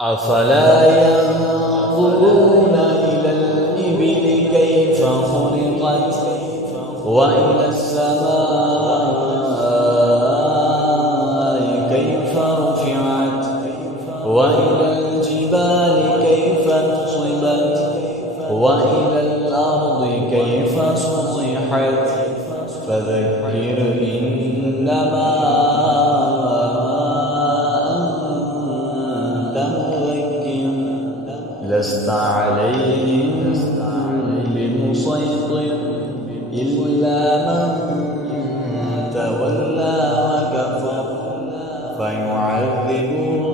أفلا ينظرون إلى الإبل كيف خلقت وإلى السماء كيف رفعت وإلى الجبال كيف نصبت وإلى الأرض كيف سطحت فذكر إنما لست عليهم بمسيطر إلا من تولى وكفر فيعذبه